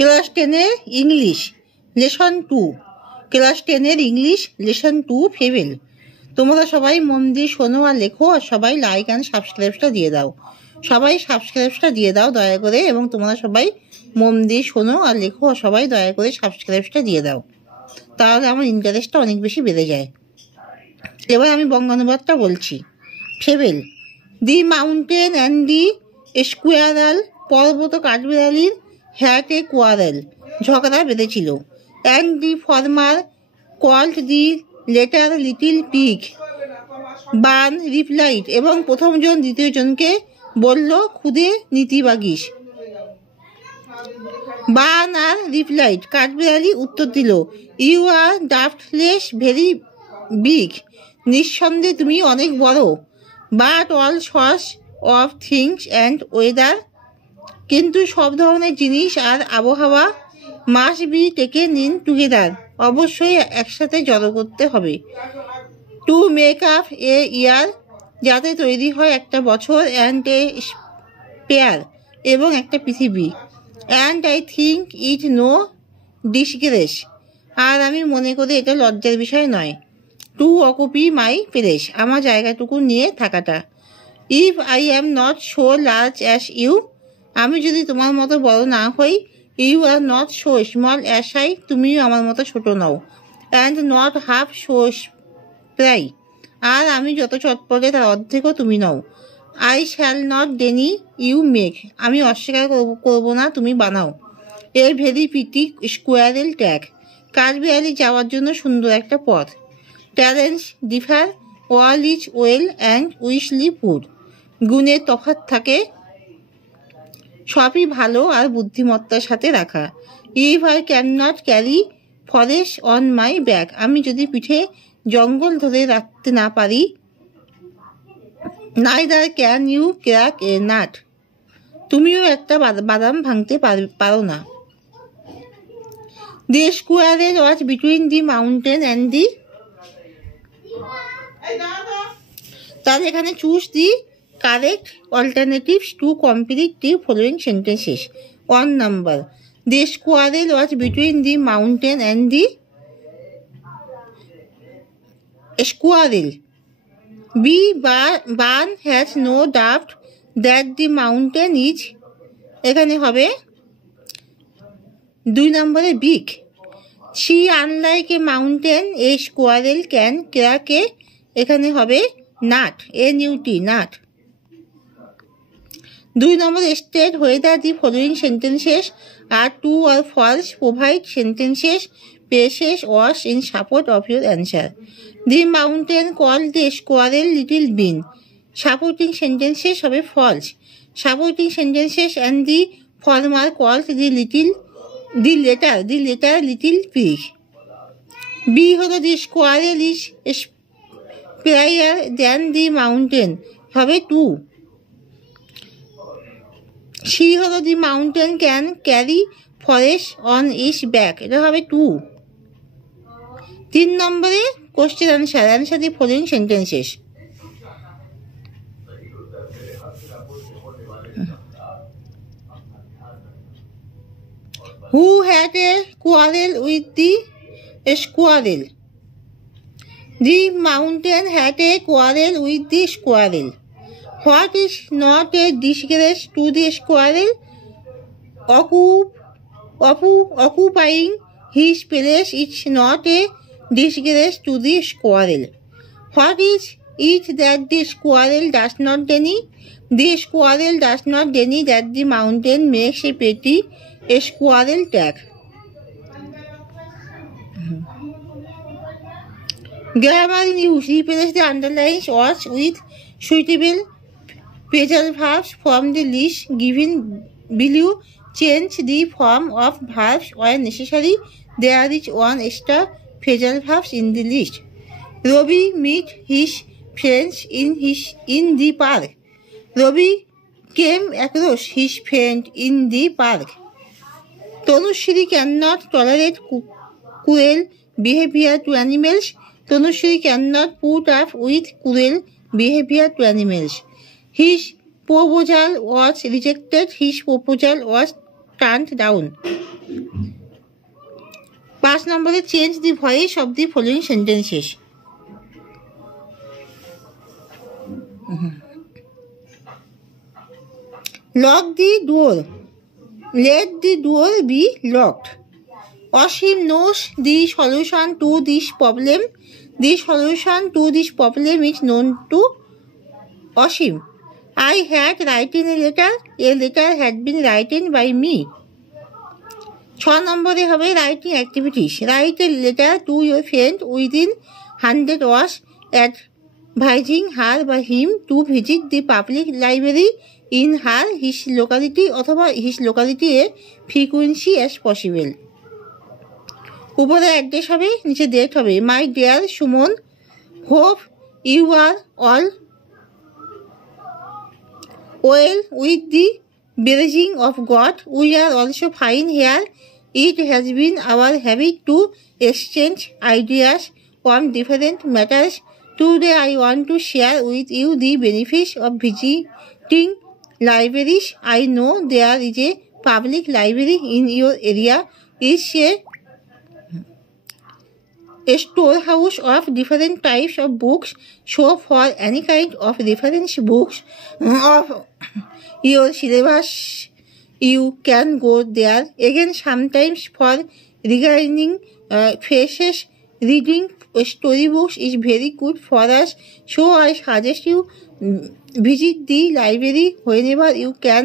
ক্লাস 10-এর English lesson 2। Class 10-এর English lesson 2 fable. তোমরা সবাই মন দিয়ে শোনো আর লেখো, আর সবাই লাইক অ্যান্ড সাবস্ক্রাইবটা দিয়ে দাও। সবাই সাবস্ক্রাইবটা দিয়ে দাও দয়া করে, এবং তোমরা সবাই মন দিয়ে শোনো আর লেখো, আর সবাই দয়া করে সাবস্ক্রাইবটা দিয়ে দাও, তাহলে আমার ইন্টারেস্টটা অনেক বেশি বেড়ে যায়। এবার আমি বঙ্গানুবাদটা বলছি। Fable. The mountain and the squirrel, পর্বত কাঠবিড়ালির হ্যাট এ কোয়ারেল, ঝগড়া বেঁধেছিল। And the former called the latter little pig, bun replied, এবং প্রথমজন দ্বিতীয়জনকে বলল খুদে নীতিবাগীশ। বান আর রিপ্লাইড, কাঠবিড়ালি উত্তর দিল, ইউ আর ডাফটলেস ভেরি বিগ, নিঃসন্দেহে তুমি অনেক বড়। But all sorts of things and weather, কিন্তু সব ধরনের জিনিস আর আবহাওয়া must be taken in together, অবশ্যই একসাথে জড়ো করতে হবে। টু মেক আপ এ ইয়ার, যাতে তৈরি হয় একটা বছর। অ্যান্ড এ স্পেয়ার, এবং একটা পৃথিবী। And I think it no disgrace, আর আমি মনে করি এটা লজ্জার বিষয় নয়। টু অকুপি মাই প্লেস, আমার জায়গাটুকু নিয়ে থাকাটা। If I am not so large as you, আমি যদি তোমার মতো বড় না হই। You are not so small as I, তুমিও আমার মতো ছোট নও। And not half so spry, আর আমি যত চটপটে তার অর্ধেকও তুমি নও। I shall not deny you make, আমি অস্বীকার করবো না তুমি বানাও। A very pretty squirrel track, কাঠবিড়ালি যাওয়ার জন্য সুন্দর একটা পথ। Talents differ, all is well and wisely put, গুণের তফাৎ থাকে, সবই ভালো আর বুদ্ধিমত্তার সাথে রাখা। If I cannot carry forest on my back, আমি যদি পিঠে জঙ্গল ধরে রাখতে না পারি। Neither can you crack a nut, তুমিও একটা বাদাম ভাঙতে পারো না। The squirrel was between the mountain and the, তাহলে এখানে choose the correct alternatives to complete the following sentences. 1 number, the squirrel was between the mountain and the squirrel. B bun has no doubt that the mountain is, এখানে হবে 2 নম্বরে big. C unlike a mountain a squirrel can crack a, এখানে হবে nut, NUT nut. 2 number, state whether the following sentences are true or false, provide sentences phrases was in support of your answer. The mountain call the squirrel little bin, supporting sentences হবে false. Supporting sentences and the former call the latter little pig. B হলো the squirrel is sprier than the mountain, হবে 2। C হলো the mountain can carry forest on his back, এটা হবে 2। 3 নম্বরে question answer the following sentences. Who had a quarrel with the squirrel? The mountain had a quarrel with the squirrel. What is not a disgrace to the squirrel? Occupying his place is not a disgrace to the squirrel. What is it that the squirrel does not deny? The squirrel does not deny that the mountain makes a pretty squirrel track. Grammar in use, replace the underlined words with suitable phrasal verbs from the list given below. Change the form of verbs where necessary. There is one extra phrasal verbs in the list. Robbie met his friends in the park. Robbie came across his friend in the park. Tanushri cannot tolerate cruel behavior to animals. Tanushri cannot put up with cruel behavior to animals. His proposal was rejected. His proposal was turned down. 5 নম্বরে change the voice of the following sentences. Lock the door, লেট the door be locked. Asim knows the solution to this problem. The solution to this problem is known to Osim. I had written a letter. A letter had been written by me. 6 নম্বরে হবে writing activities. Write a letter to your friend within 100 words advising her বা him to visit the public library in her his locality অথবা his locality এ frequency as possible। উপরে address হবে, নিচে date হবে। My dear Suman, hope you are all well with the blessing of God. We are also fine here. It has been our habit to exchange ideas on different matters. Today I want to share with you the benefits of visiting libraries. I know there is a public library in your area. It's a storehouse of different types of books, so for any kind of reference books of your syllabus you can go there. Again, sometimes for regarding faces, reading storybooks is very good for us, so I suggest you visit the library whenever you can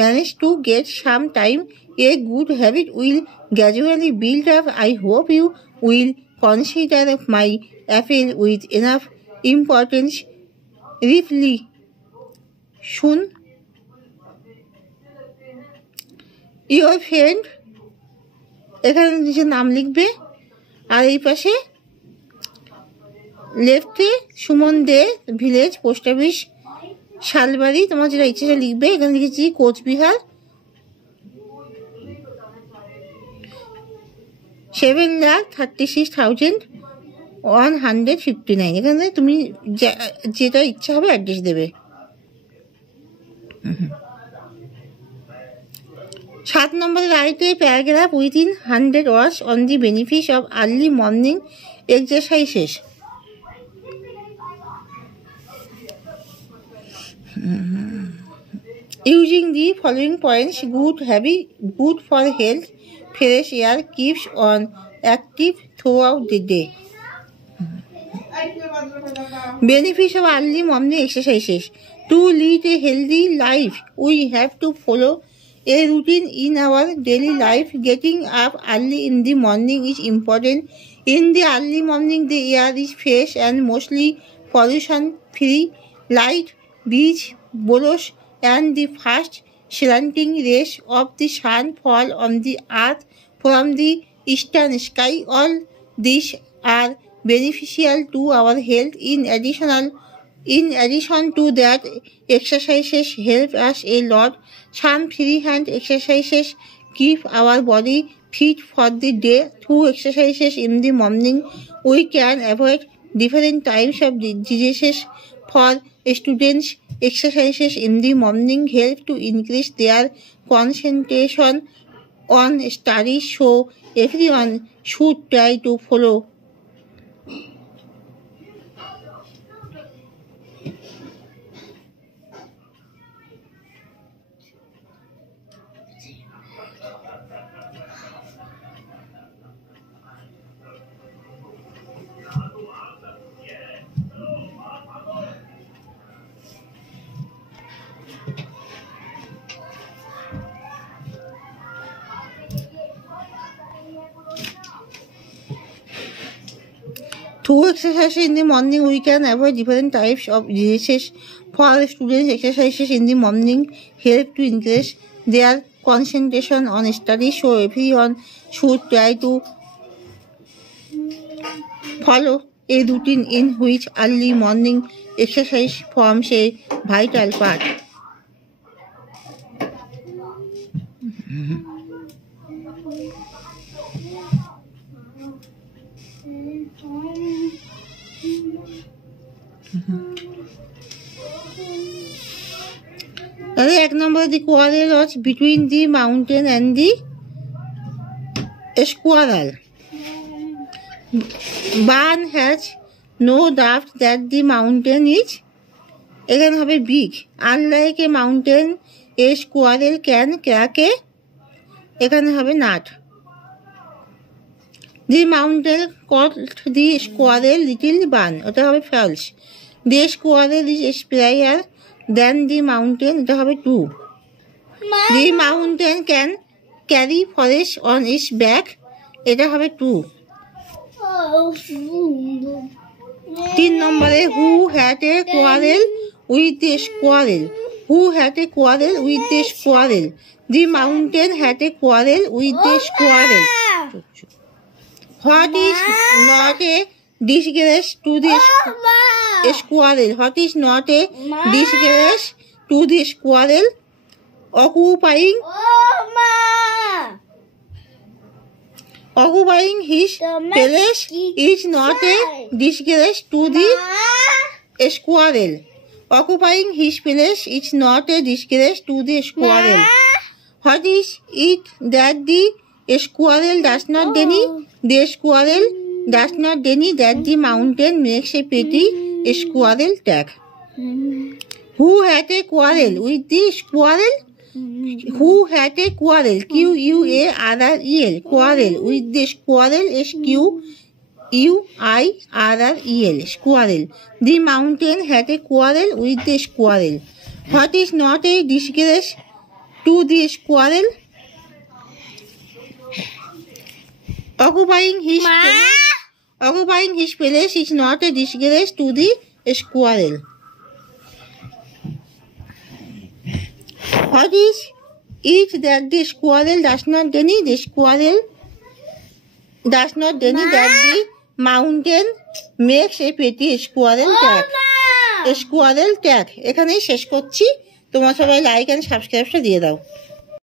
manage to get some time. A good habit will gradually build up. I hope you will consider my appeal with enough importance. Reflection. Your friend, এখানে নিজের নাম লিখবে, আর এই পাশে লেফটে সুমন দে village, post office Salbari, তোমার যেটা ইচ্ছে সেটা লিখবে। এখানে লিখেছি কোচবিহার, 7,36,159। এখানে তুমি যেটা ইচ্ছা হবে অ্যাড্রেস দেবে। 7 নম্বরে write a paragraph within 100 words on the benefits of early morning exercises. Using the following points: good habit, good for health, fresh air keeps on active throughout the day. Benefits of early morning exercises. To lead a healthy life, we have to follow a routine in our daily life. Getting up early in the morning is important. In the early morning, the air is fresh and mostly pollution-free. Light breeze blows and the first slanting rays of the sun fall on the earth from the eastern sky. All these are beneficial to our health. In addition to that, exercises help us a lot. Some freehand exercises keep our body fit for the day. Through exercises in the morning, we can avoid different types of diseases. For students, exercises in the morning help to increase their concentration on studies, so everyone should try to follow. Through exercises in the morning, we can avoid different types of diseases. For students, exercises in the morning help to increase their concentration on studies, so everyone should try to follow a routine in which early morning exercise forms a vital part. তাহলে 1 নম্বর, the quarrel was between the mountain and the squirrel. Barn has no doubt that the mountain is, এখানে হবে big. Unlike a mountain, a squirrel can crack a, এখানে হবে nut. The mountain called the squirrel little barn, ওটা হবে false. The squirrel is sprayer than the mountain, এটা হবে true. The mountain can carry forest on its back, এটা হবে true. 3 নম্বরে who had a quarrel with a squirrel. Who had a quarrel with a squirrel? The mountain had a quarrel with a squirrel. What is not a disgrace to the squirrel? What is not a disgrace to the squirrel? Occupying his place is not a disgrace to the squirrel. Occupying his place is not a disgrace to the squirrel. What is it that the squirrel does not deny? The squirrel does not deny that the mountain makes a pretty squirrel track. Who had a quarrel with the squirrel? Who had a quarrel? Q-U-A-R-R-E-L. Quarrel with the squirrel is Q-U-I-R-R-E-L. Squirrel. The mountain had a quarrel with the squirrel. What is not a disgrace to the squirrel? Occupying his place is not a disgrace to the squirrel. What is it that the squirrel does not deny? The squirrel does not deny that the mountain makes a pretty squirrel track. A squirrel track. এখানেই শেষ করছি। তোমরা সবাই like and সাবস্ক্রাইবটা দিয়ে দাও।